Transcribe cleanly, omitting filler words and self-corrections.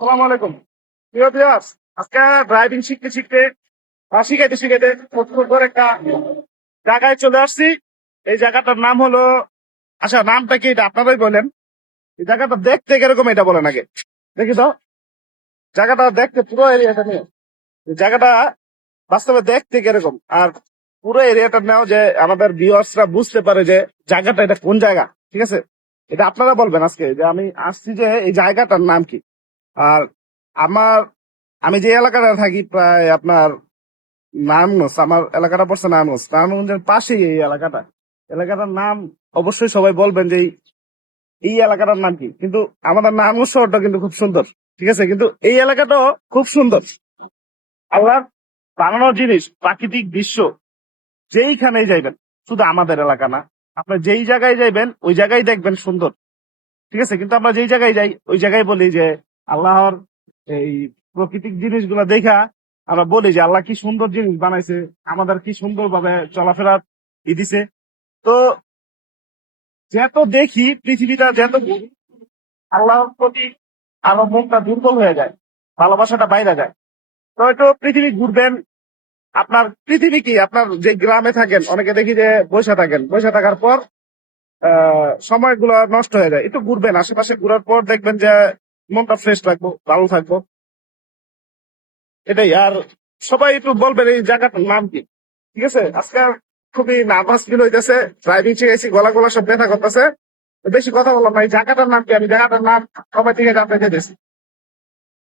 সালাম আলাইকুম। প্রিয় ভিউয়ার্স, আজকে ড্রাইভিং শিখতে শিখতে বা শিখাইতে শিখাইতে ফতুর করে একটা জায়গায় চলে আসছি। এই জায়গাটার নাম হলো, আচ্ছা নামটা কি এটা আপনারাই বলেন। এই জায়গাটা দেখতে কিরকম এটা বলেন আগে, দেখি তো। জায়গাটা দেখতে পুরো এরিয়াটা নিয়ে, এই জায়গাটা বাস্তবে দেখতে কিরকম, আর পুরো এরিয়াটা নেও যে আমাদের ভিউয়ার্সরা বুঝতে পারে যে জায়গাটা এটা কোন জায়গা। ঠিক আছে, এটা আপনারা বলবেন আজকে যে আমি আসছি যে এই জায়গাটার নাম কি। আর আমার, আমি যে এলাকাটা থাকি প্রায় আপনার নারায়ণগঞ্জ, আমার এলাকাটা পড়ছে নারায়ণগঞ্জ, নারায়ণগঞ্জের পাশেই এই এলাকাটা। এলাকাটার নাম অবশ্যই সবাই বলবেন যে এই এলাকাটার নাম কি। কিন্তু আমাদের নারায়ণগঞ্জ শহরটা কিন্তু খুব সুন্দর, ঠিক আছে, কিন্তু এই এলাকাটাও খুব সুন্দর। আল্লাহর বানানোর জিনিস, প্রাকৃতিক দৃশ্য যেইখানেই যাইবেন, শুধু আমাদের এলাকা না, আপনি যেই জায়গায় যাইবেন ওই জায়গায় দেখবেন সুন্দর। ঠিক আছে, কিন্তু আমরা যেই জায়গায় যাই ওই জায়গায় বলি যে আল্লাহর এই প্রাকৃতিক জিনিসগুলো দেখা আমরা বলি যে আল্লাহ কি সুন্দর জিনিস বানাইছে, আমাদের কি সুন্দর ভাবে চলাফেরা দিছে। তো যত দেখি পৃথিবীটা যত ঘুরি, আল্লাহর প্রতি আরো মনটা দুর্বল হয়ে যায়, ভালোবাসাটা বাইরে যায়। তো একটু পৃথিবী ঘুরবেন। আপনার পৃথিবী কি, আপনার যে গ্রামে থাকেন অনেকে দেখি যে বসে থাকেন, বসে থাকার পর সময়গুলো নষ্ট হয়ে যায়। একটু ঘুরবেন, আশেপাশে ঘুরার পর দেখবেন যে মনটা ফ্রেশ রাখবো, ভালো থাকবো। এটাই। আর সবাই একটু বলবেন এই জায়গাটার নাম কি। ঠিক আছে, আজকে খুবই নার্ভাস ফিল হইতেছে, ড্রাইভিং শিখেছি, গলা গলা সব ব্যথা করতেছে। বেশি কথা বললাম না, এই জায়গাটার নাম কি, আমি জায়গাটার নাম সবাই থেকে জানতে চাইতেছি।